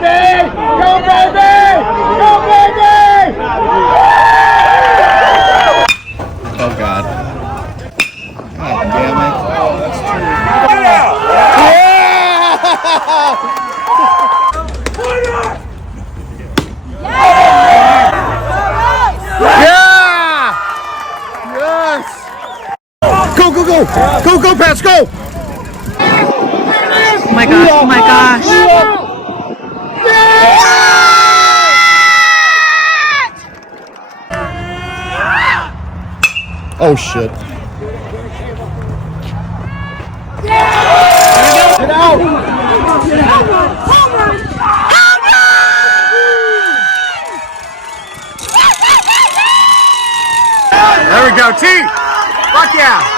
baby! Go, baby! Go, baby! Oh, God. God damn it. Oh, that's true. Yeah! Yes! Go, go, go! Go, go, Pats, go! Oh my gosh, oh my gosh. Oh, shit. Get out! There we go, T! Fuck yeah!